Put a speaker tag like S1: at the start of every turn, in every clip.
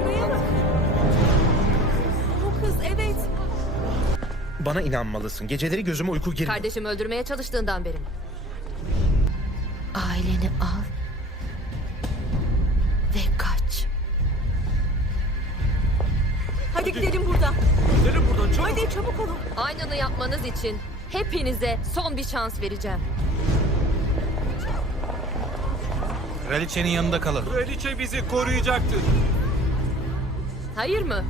S1: Şuraya bak. O kız, evet.
S2: Bana inanmalısın. Geceleri gözüme uyku girmiyor.
S3: Kardeşimi öldürmeye çalıştığından beri mi? Aileni al ve kaç.
S1: Hadi gidelim buradan.
S4: Gidelim buradan çabuk.
S1: Hadi çabuk olun.
S3: Aynını yapmanız için hepinize son bir şans vereceğim.
S5: Kraliçenin yanında kalın.
S4: Kraliçe bizi koruyacaktır.
S3: Hayır mı?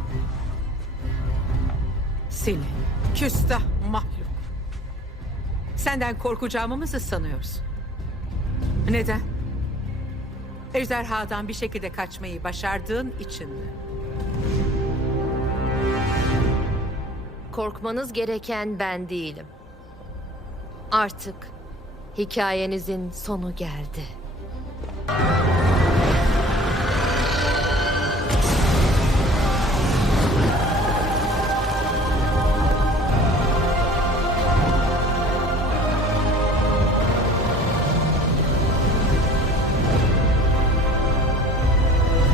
S6: Seni küstah mahluk. Senden korkacağımı mı sanıyorsun? Neden? Ejderhadan bir şekilde kaçmayı başardığın için mi?
S3: Korkmanız gereken ben değilim. Artık hikayenizin sonu geldi.